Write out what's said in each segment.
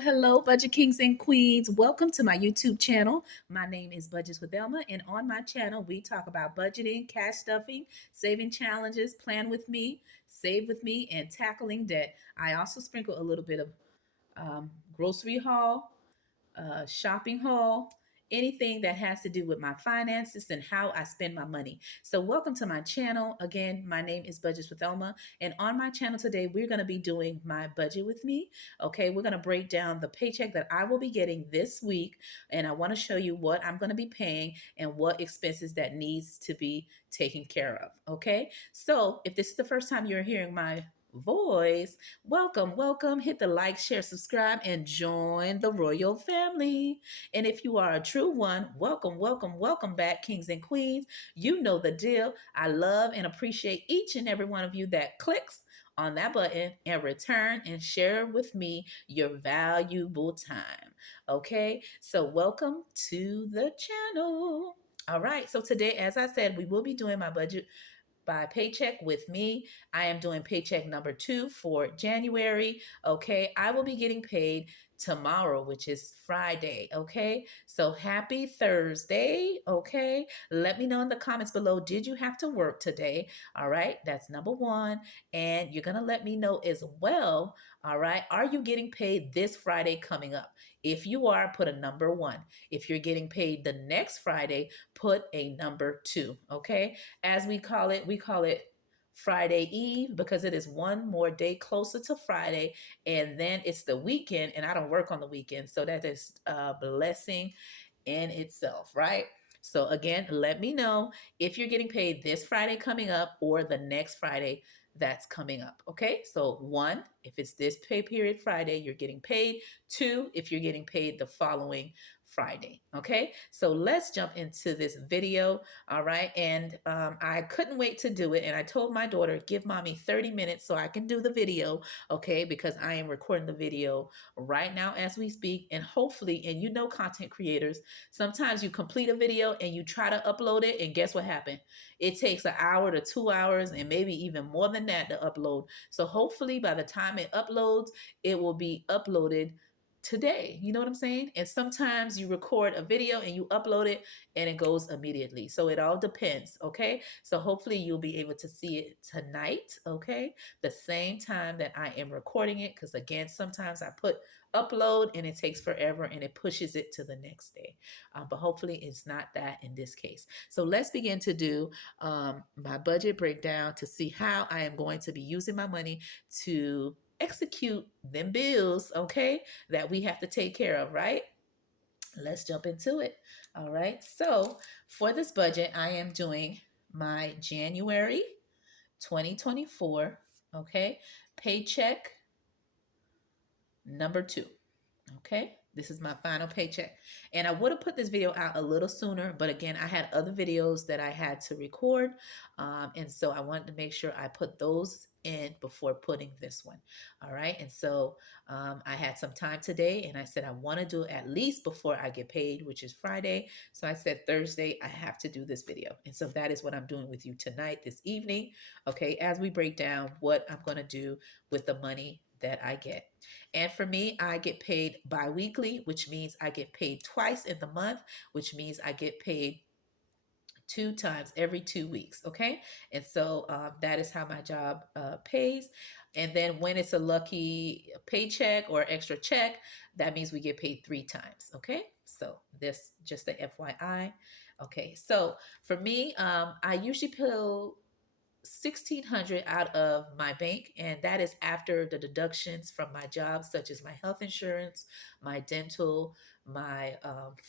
Hello, Budget Kings and Queens. Welcome to my YouTube channel. My name is Budgets with Elma, and on my channel, we talk about budgeting, cash stuffing, saving challenges, plan with me, save with me, and tackling debt. I also sprinkle a little bit of grocery haul, shopping haul, anything that has to do with my finances and how I spend my money. So, welcome to my channel. Again, my name is Budgets with Elma, and on my channel today, we're going to be doing my budget with me. Okay, we're going to break down the paycheck that I will be getting this week, and I want to show you what I'm going to be paying and what expenses that needs to be taken care of. Okay, so if this is the first time you're hearing my voice, welcome, welcome. Hit the like, share, subscribe, and join the royal family. And if you are a true one, welcome, welcome, welcome back, kings and queens. You know the deal. I love and appreciate each and every one of you that clicks on that button and return and share with me your valuable time. Okay, so welcome to the channel. All right, so today, as I said, we will be doing my budget by Paycheck with me. I am doing paycheck number 2 for January. Okay, I will be getting paid tomorrow, which is Friday. Okay, so happy Thursday. Okay, let me know in the comments below, did you have to work today? All right, that's number one. And you're gonna let me know as well. All right, are you getting paid this Friday coming up? If you are, put a number 1. If you're getting paid the next Friday, put a number 2. Okay, as we call it Friday Eve because it is one more day closer to Friday, and then it's the weekend, and I don't work on the weekend, so that is a blessing in itself, right? So again, let me know if you're getting paid this Friday coming up or the next Friday that's coming up. Okay, so 1, if it's this pay period Friday, you're getting paid. 2, if you're getting paid the following Friday. Okay, so let's jump into this video. All right, and I couldn't wait to do it, and I told my daughter, give mommy 30 minutes so I can do the video. Okay, because I am recording the video right now as we speak, and hopefully, and you know, content creators, sometimes you complete a video and you try to upload it, and guess what happened? It takes an hour to 2 hours and maybe even more than that to upload. So hopefully by the time it uploads, it will be uploaded today. You know what I'm saying? And sometimes you record a video and you upload it and it goes immediately. So it all depends. Okay. So hopefully you'll be able to see it tonight. Okay. The same time that I am recording it. Because again, sometimes I put upload and it takes forever and it pushes it to the next day. But hopefully it's not that in this case. So let's begin to do my budget breakdown to see how I am going to be using my money to execute them bills, okay, that we have to take care of, right? Let's jump into it. All right. So for this budget, I am doing my January 2024, okay, paycheck number 2. Okay, this is my final paycheck. And I would have put this video out a little sooner, but again, I had other videos that I had to record. And so I wanted to make sure I put those in before putting this one. All right. And so I had some time today and I said, I want to do it at least before I get paid, which is Friday. So I said, Thursday, I have to do this video. And so that is what I'm doing with you tonight, this evening. Okay. As we break down what I'm going to do with the money that I get. And for me, I get paid bi-weekly, which means I get paid twice in the month, which means I get paid 2 times every 2 weeks. Okay. And so that is how my job pays. And then when it's a lucky paycheck or extra check, that means we get paid 3 times. Okay. So this just the FYI. Okay. So for me, I usually pull 1,600 out of my bank, and that is after the deductions from my job, such as my health insurance, my dental, my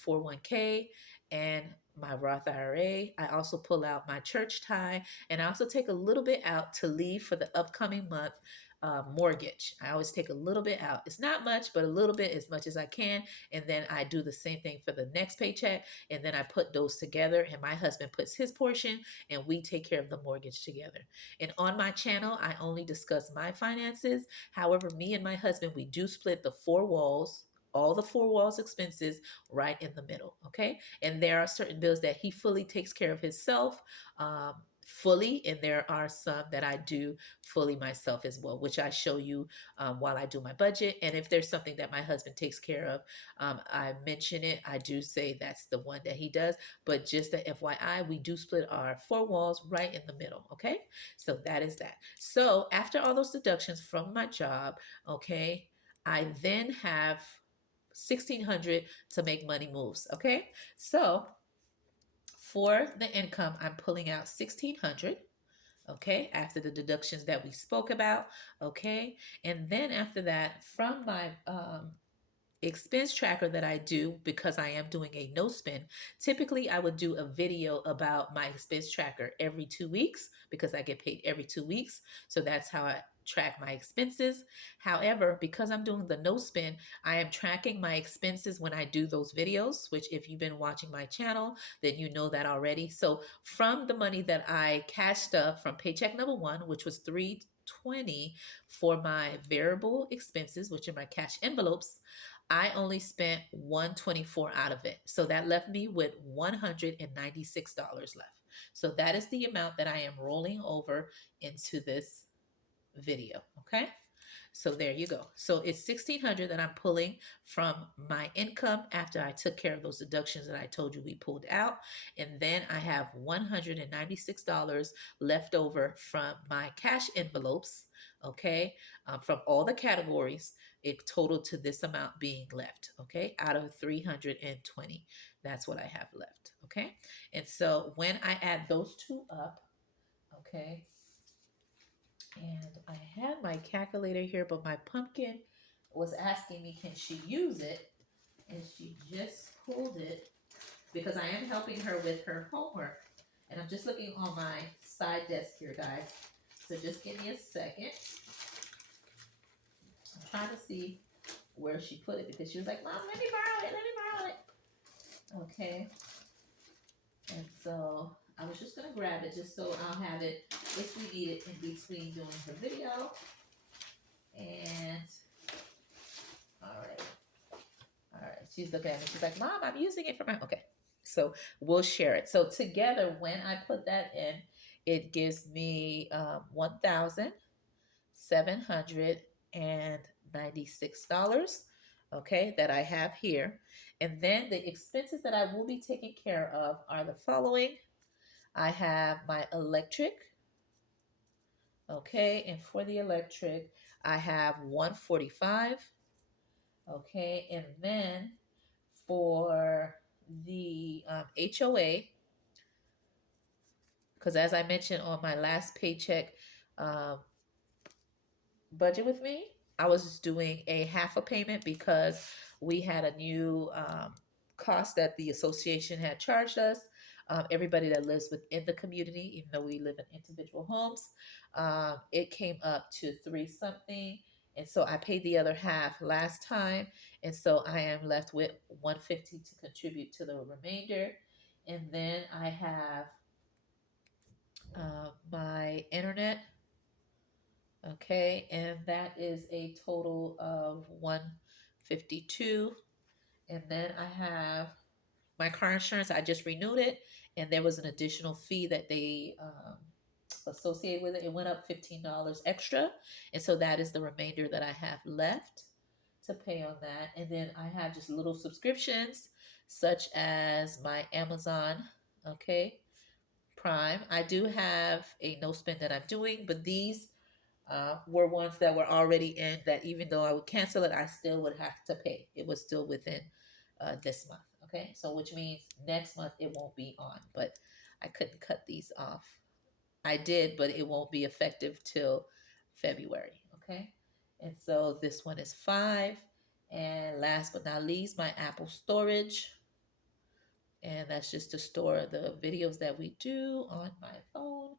401k, and my Roth IRA. I also pull out my church tie, and I also take a little bit out to leave for the upcoming month mortgage. I always take a little bit out. It's not much, but a little bit, as much as I can. And then I do the same thing for the next paycheck. And then I put those together, and my husband puts his portion, and we take care of the mortgage together. And on my channel, I only discuss my finances. However, me and my husband, we do split the 4 walls, all the 4 walls expenses right in the middle. Okay. And there are certain bills that he fully takes care of himself. fully, and there are some that I do fully myself as well, which I show you while I do my budget. And if there's something that my husband takes care of, I mention it. I do say that's the one that he does, but just a FYI, we do split our four walls right in the middle. Okay, so that is that. So after all those deductions from my job, okay, I then have 1600 to make money moves. Okay, so for the income, I'm pulling out 1600. Okay, after the deductions that we spoke about. Okay, and then after that, from my expense tracker that I do, because I am doing a no spin. Typically, I would do a video about my expense tracker every 2 weeks because I get paid every 2 weeks. So that's how I track my expenses. However, because I'm doing the no spin, I am tracking my expenses when I do those videos, which if you've been watching my channel, then you know that already. So from the money that I cashed up from paycheck number one, which was 320 for my variable expenses, which are my cash envelopes, I only spent 124 out of it. So that left me with $196 left. So that is the amount that I am rolling over into this video. Okay. So there you go. So it's 1600 that I'm pulling from my income after I took care of those deductions that I told you we pulled out. And then I have $196 left over from my cash envelopes, okay, from all the categories. It totaled to this amount being left, okay, out of 320. That's what I have left, okay? And so when I add those two up, okay, and I had my calculator here, but my pumpkin was asking me, can she use it? And she just pulled it because I am helping her with her homework. And I'm just looking on my side desk here, guys. So just give me a second. I'm trying to see where she put it because she was like, Mom, let me borrow it. Let me borrow it. Okay. And so I was just going to grab it just so I'll have it if we need it in between doing the video. And all right. All right. She's looking at me. She's like, Mom, I'm using it for my. Okay. So we'll share it. So together, when I put that in, it gives me $1,796. Okay. That I have here. And then the expenses that I will be taking care of are the following. I have my electric. Okay. And for the electric, I have 145. Okay. And then for the HOA, because as I mentioned on my last paycheck um, budget with me, I was doing a half a payment because we had a new cost that the association had charged us. Everybody that lives within the community, even though we live in individual homes, it came up to three something. And so I paid the other half last time. And so I am left with 150 to contribute to the remainder. And then I have my internet. Okay, and that is a total of 152. And then I have my car insurance. I just renewed it, and there was an additional fee that they associated with it. It went up $15 extra, and so that is the remainder that I have left to pay on that. And then I have just little subscriptions, such as my Amazon. Okay, Prime. I do have a no spend that I'm doing, but these were ones that were already in that even though I would cancel it, I still would have to pay. It was still within this month. Okay, so which means next month it won't be on, but I couldn't cut these off. I did, but it won't be effective till February. Okay, and so this one is 5. And last but not least, my Apple storage. And that's just to store the videos that we do on my phone.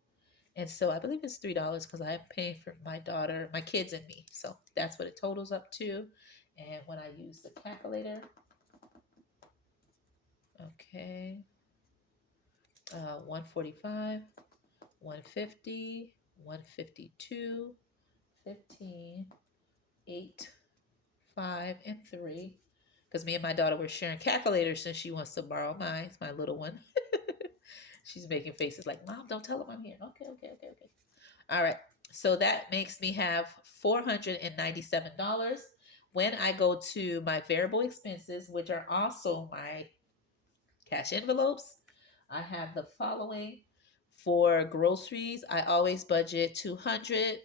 And so I believe it's $3 because I'm paying for my daughter, my kids, and me. So that's what it totals up to. And when I use the calculator, okay, 145, 150, 152, 15, 8, 5, and 3. Because me and my daughter were sharing calculators since she wants to borrow mine, my little one. She's making faces like, Mom, don't tell them I'm here. Okay, okay, okay, okay. All right. So that makes me have $497. When I go to my variable expenses, which are also my cash envelopes, I have the following. For groceries, I always budget 200,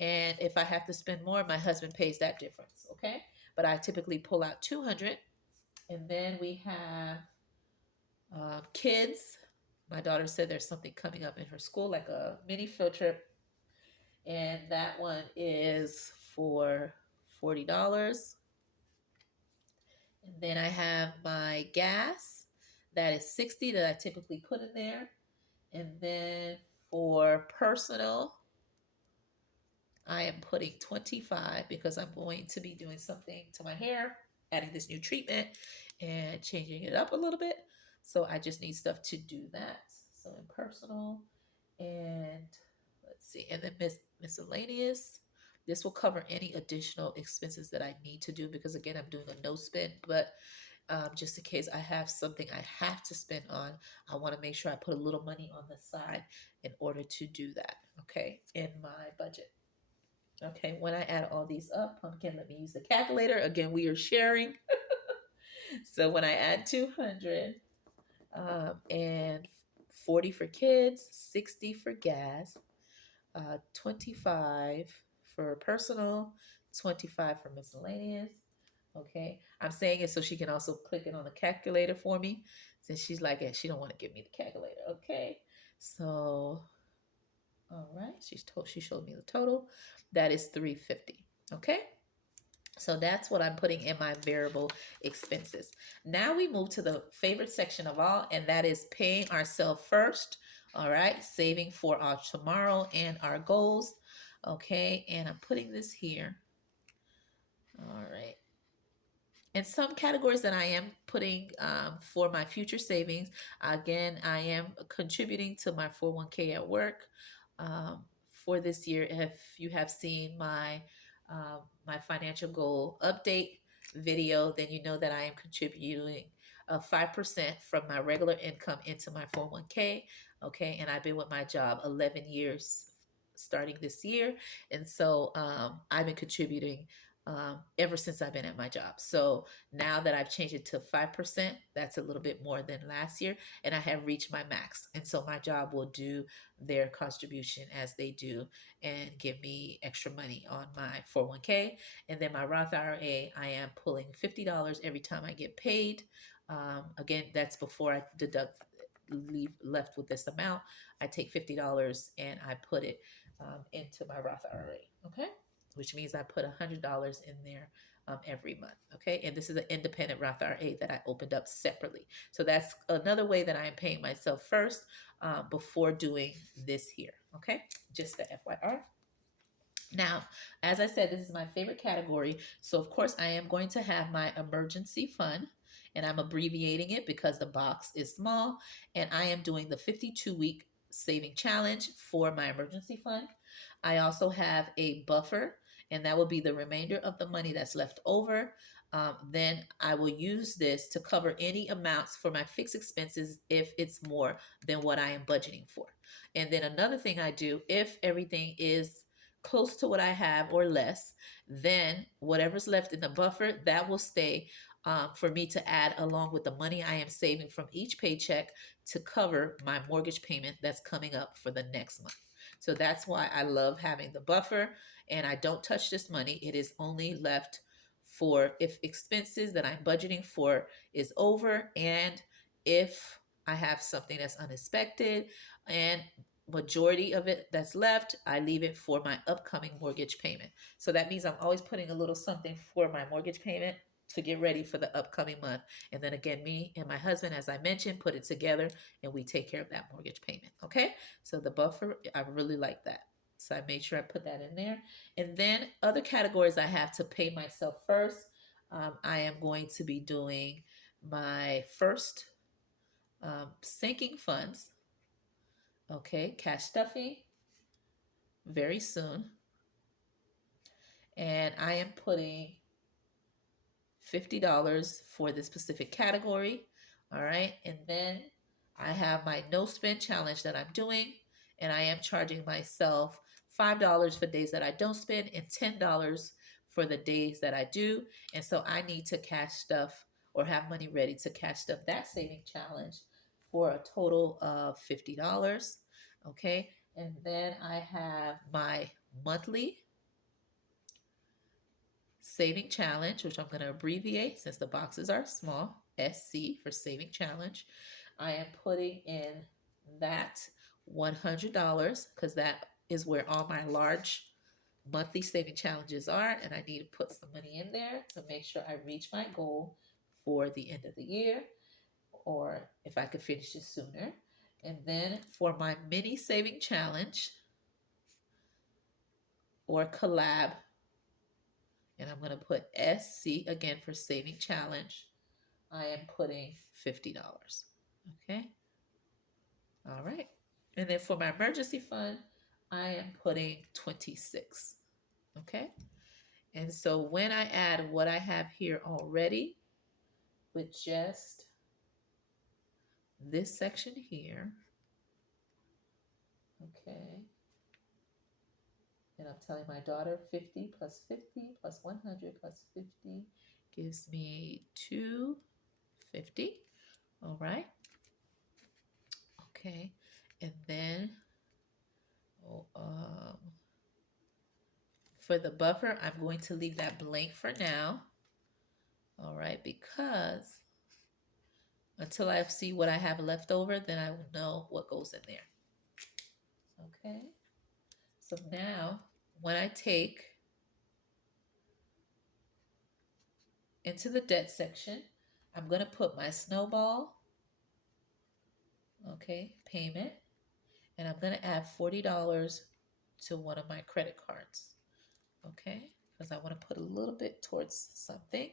and if I have to spend more, my husband pays that difference, okay? But I typically pull out 200. And then we have kids. My daughter said there's something coming up in her school, like a mini field trip, and that one is for $40. And then I have my gas, that is 60 that I typically put in there. And then for personal, I am putting 25 because I'm going to be doing something to my hair, adding this new treatment and changing it up a little bit. So I just need stuff to do that. So in personal, and let's see, and then miscellaneous. This will cover any additional expenses that I need to do because again, I'm doing a no spend, but just in case I have something I have to spend on, I want to make sure I put a little money on the side in order to do that, okay, in my budget. Okay, when I add all these up, pumpkin, let me use the calculator. Again, we are sharing. So when I add 200 and 40 for kids, 60 for gas, 25 for personal, 25 for miscellaneous. Okay, I'm saying it so she can also click it on the calculator for me since she's like, yeah, she don't want to give me the calculator. Okay, so all right, she showed me the total. That is 350. Okay. So that's what I'm putting in my variable expenses. Now we move to the favorite section of all, and that is paying ourselves first. All right, saving for our tomorrow and our goals. Okay, and I'm putting this here. All right. And some categories that I am putting for my future savings, again, I am contributing to my 401k at work um, for this year. If you have seen my financial goal update video, then you know that I am contributing 5% from my regular income into my 401k. Okay, and I've been with my job 11 years starting this year, and so I've been contributing ever since I've been at my job. So now that I've changed it to 5%, that's a little bit more than last year, and I have reached my max. And so my job will do their contribution as they do and give me extra money on my 401k. And then my Roth IRA, I am pulling $50 every time I get paid. Again, that's before I deduct leave left with this amount. I take $50 and I put it into my Roth IRA. Okay, which means I put $100 in there every month. Okay, and this is an independent Roth IRA that I opened up separately. So that's another way that I am paying myself first before doing this here. Okay, just the FYR. Now, as I said, this is my favorite category. So, of course, I am going to have my emergency fund, and I'm abbreviating it because the box is small. And I am doing the 52-week saving challenge for my emergency fund. I also have a buffer, and that will be the remainder of the money that's left over. Then I will use this to cover any amounts for my fixed expenses if it's more than what I am budgeting for. And then another thing I do, if everything is close to what I have or less, then whatever's left in the buffer, that will stay for me to add along with the money I am saving from each paycheck to cover my mortgage payment that's coming up for the next month. So that's why I love having the buffer, and I don't touch this money. It is only left for if expenses that I'm budgeting for is over, and if I have something that's unexpected, and majority of it that's left, I leave it for my upcoming mortgage payment. So that means I'm always putting a little something for my mortgage payment to get ready for the upcoming month. And then again, me and my husband, as I mentioned, put it together and we take care of that mortgage payment. Okay. So the buffer, I really like that. So I made sure I put that in there. And then other categories I have to pay myself first. I am going to be doing my first sinking funds. Okay. Cash stuffing very soon. And I am putting $50 for this specific category. All right. And then I have my no spend challenge that I'm doing, and I am charging myself $5 for days that I don't spend and $10 for the days that I do. And so I need to cash stuff or have money ready to cash stuff that saving challenge for a total of $50. Okay. And then I have my monthly saving challenge, which I'm going to abbreviate since the boxes are small, SC for saving challenge. I am putting in that $100 because that is where all my large monthly saving challenges are, and I need to put some money in there to make sure I reach my goal for the end of the year, or if I could finish it sooner. And then for my mini saving challenge or collab, and I'm going to put SC again for saving challenge, I am putting $50. Okay. All right. And then for my emergency fund, I am putting 26. Okay. And so when I add what I have here already with just this section here, okay, and I'm telling my daughter 50 plus 50 plus 100 plus 50 gives me 250. All right. Okay. And then oh, for the buffer, I'm going to leave that blank for now. All right, because until I see what I have left over, then I will know what goes in there. Okay, so now when I take into the debt section, I'm going to put my snowball, okay, payment, and I'm going to add $40 to one of my credit cards, okay, because I want to put a little bit towards something,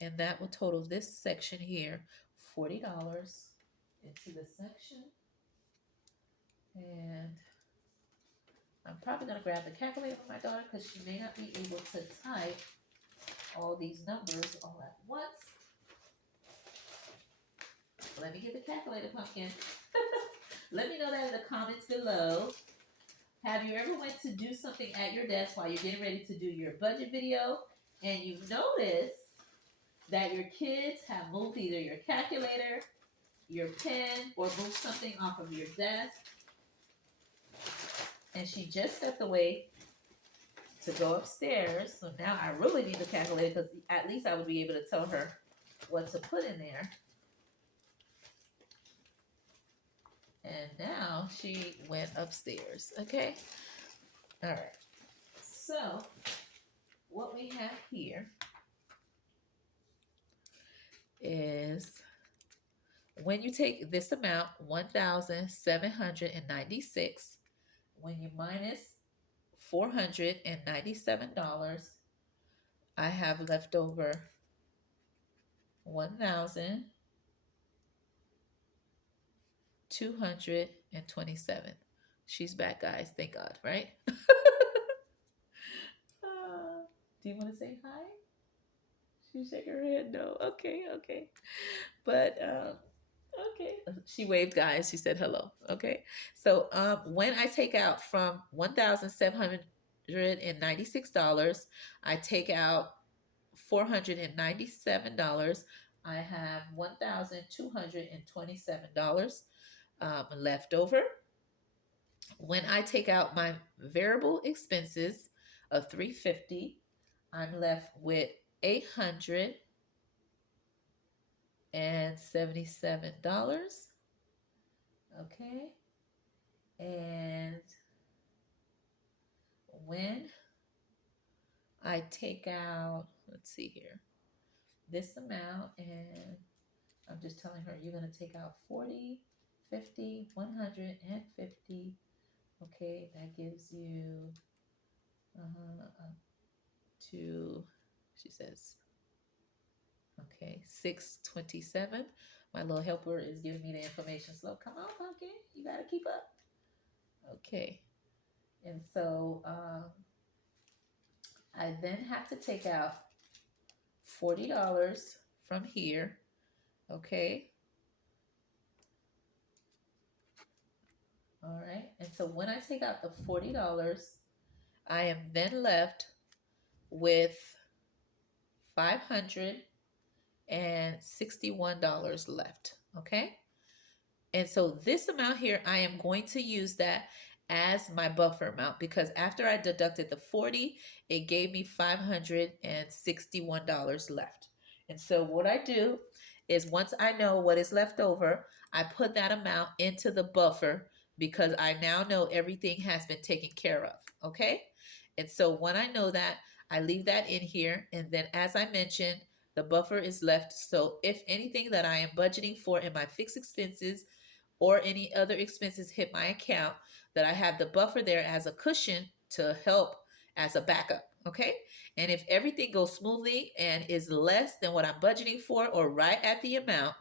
and that will total this section here, $40 into the section. And I'm probably going to grab the calculator for my daughter because she may not be able to type all these numbers all at once. Let me get the calculator, pumpkin. Let me know that in the comments below. Have you ever went to do something at your desk while you're getting ready to do your budget video and you notice that your kids have moved either your calculator, your pen, or moved something off of your desk, and she just stepped away to go upstairs. So now I really need the calculator because at least I would be able to tell her what to put in there. And now she went upstairs. Okay. All right. So what we have here is when you take this amount, 1,796, when you minus $497, I have left over 1,227. She's back, guys. Thank God, right? Do you want to say hi? She shake her head. No. Okay. Okay. But okay. She waved, guys. She said hello. Okay. So when I take out from $1,796, I take out $497. I have $1,227 left over. When I take out my variable expenses of $350, I'm left with $877. Okay. And when I take out, let's see here, this amount, and I'm just telling her you're going to take out 40, 50, 150. Okay, that gives you two, she says, okay, 627. My little helper is giving me the information. So come on, pumpkin, you got to keep up. Okay, and so I then have to take out $40 from here. Okay, All right. And so when I take out the $40, I am then left with $561 left. Okay. And so this amount here, I am going to use that as my buffer amount because after I deducted the 40, it gave me $561 left. And so what I do is once I know what is left over, I put that amount into the buffer because I now know everything has been taken care of. Okay. And so when I know that, I leave that in here. And then as I mentioned, the buffer is left. So if anything that I am budgeting for in my fixed expenses or any other expenses hit my account, that I have the buffer there as a cushion to help as a backup. Okay. And if everything goes smoothly and is less than what I'm budgeting for or right at the amount,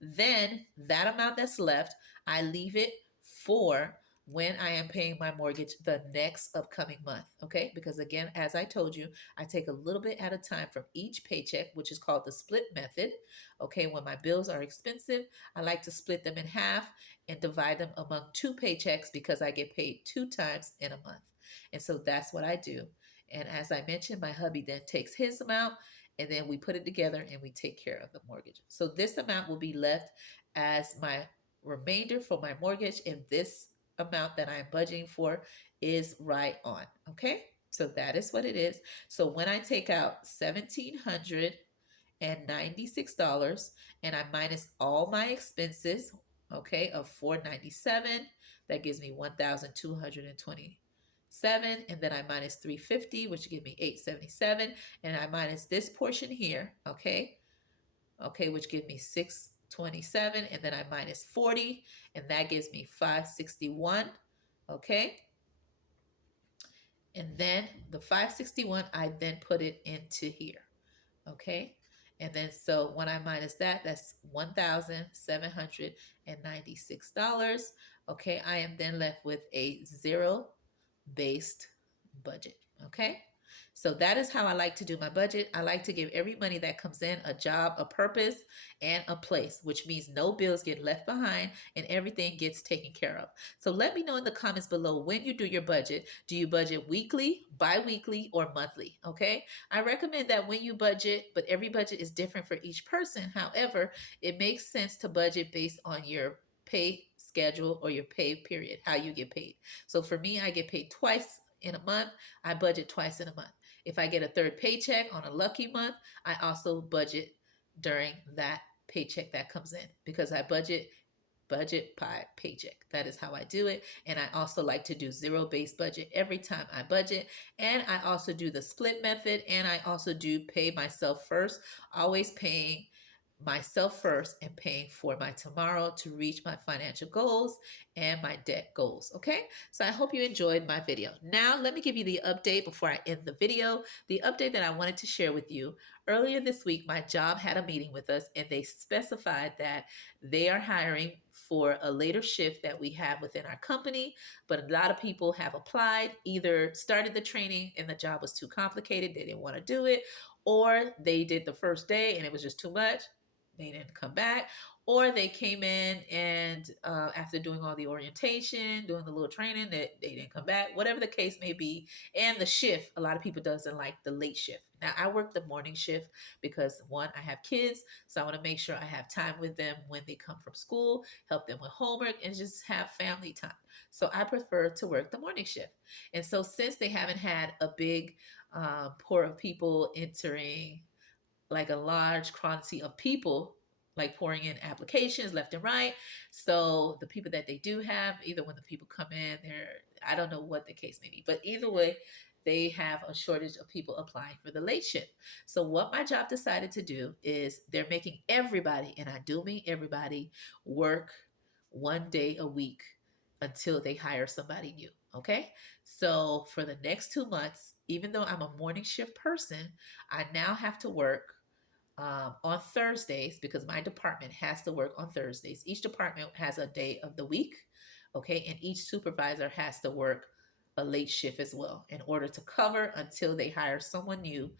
then that amount that's left, I leave it for when I am paying my mortgage the next upcoming month. Okay. Because again, as I told you, I take a little bit at a time from each paycheck, which is called the split method. Okay. When my bills are expensive, I like to split them in half and divide them among two paychecks because I get paid two times in a month. And so that's what I do. And as I mentioned, my hubby then takes his amount and then we put it together and we take care of the mortgage. So this amount will be left as my remainder for my mortgage if this amount that I'm budgeting for is right on. Okay. So that is what it is. So when I take out $1,796 and I minus all my expenses, okay, of $497, that gives me 1,227, and then I minus 350, which give me 877, and I minus this portion here, okay, which give me 627, and then I minus 40, and that gives me 561, okay. And then the 561, I then put it into here. Okay. And then so when I minus that, that's $1,796. Okay. I am then left with a zero based budget. Okay. So that is how I like to do my budget. I like to give every money that comes in a job, a purpose, and a place, which means no bills get left behind and everything gets taken care of. So let me know in the comments below when you do your budget. Do you budget weekly, bi-weekly, or monthly? Okay. I recommend that when you budget, but every budget is different for each person. However, it makes sense to budget based on your pay schedule or your pay period, how you get paid. So for me, I get paid twice in a month. I budget twice in a month. If I get a third paycheck on a lucky month, I also budget during that paycheck that comes in because I budget by paycheck. That is how I do it. And I also like to do zero based budget every time I budget. And I also do the split method. And I also do pay myself first, always paying myself first and paying for my tomorrow to reach my financial goals and my debt goals. Okay. So I hope you enjoyed my video. Now let me give you the update before I end the video. The update that I wanted to share with you. Earlier this week, my job had a meeting with us and they specified that they are hiring for a later shift that we have within our company, but a lot of people have applied, either started the training and the job was too complicated, they didn't want to do it, or they did the first day and it was just too much, they didn't come back, or they came in and after doing all the orientation, doing the little training, that they didn't come back, whatever the case may be. And the shift, a lot of people doesn't like the late shift. Now I work the morning shift because one, I have kids, so I want to make sure I have time with them when they come from school, help them with homework, and just have family time. So I prefer to work the morning shift. And so since they haven't had a big pour of people entering, like a large quantity of people like pouring in applications left and right. So the people that they do have, either when the people come in, I don't know what the case may be, but either way, they have a shortage of people applying for the late shift. So what my job decided to do is they're making everybody, and I do mean everybody, work one day a week until they hire somebody new. Okay. So for the next 2 months, even though I'm a morning shift person, I now have to work on Thursdays because my department has to work on Thursdays. Each department has a day of the week, okay, and each supervisor has to work a late shift as well in order to cover until they hire someone new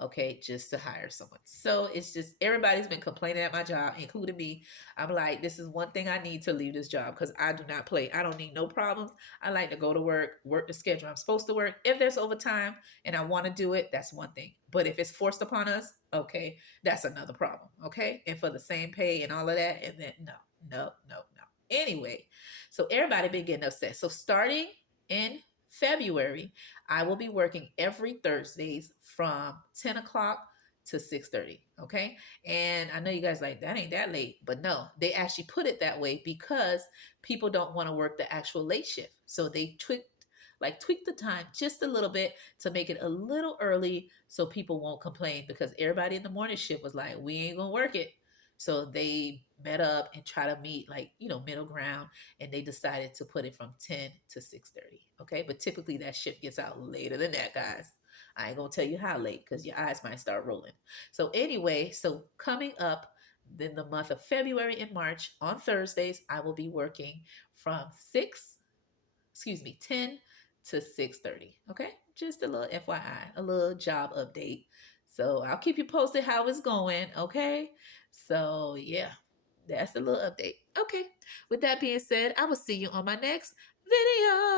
okay, just to hire someone. So it's just everybody's been complaining at my job, including me. I'm like, this is one thing I need to leave this job because I do not play. I don't need no problems. I like to go to work, work the schedule I'm supposed to work. If there's overtime and I want to do it, that's one thing. But if it's forced upon us, okay, that's another problem. Okay. And for the same pay and all of that, and then no, no, no, no. Anyway, so everybody been getting upset. So starting in February, I will be working every Thursdays from 10 o'clock to 6:30. Okay. And I know you guys like that ain't that late, but no, they actually put it that way because people don't want to work the actual late shift. So they tweak the time just a little bit to make it a little early so people won't complain because everybody in the morning shift was like, we ain't gonna work it. So they met up and try to meet like, middle ground, and they decided to put it from 10 to 6:30. Okay. But typically that shift gets out later than that, guys. I ain't gonna tell you how late because your eyes might start rolling. So anyway, so coming up in the month of February and March on Thursdays, I will be working from 10 to 6:30. Okay. Just a little FYI, a little job update. So I'll keep you posted how it's going. Okay. So yeah, that's a little update. Okay. With that being said, I will see you on my next video.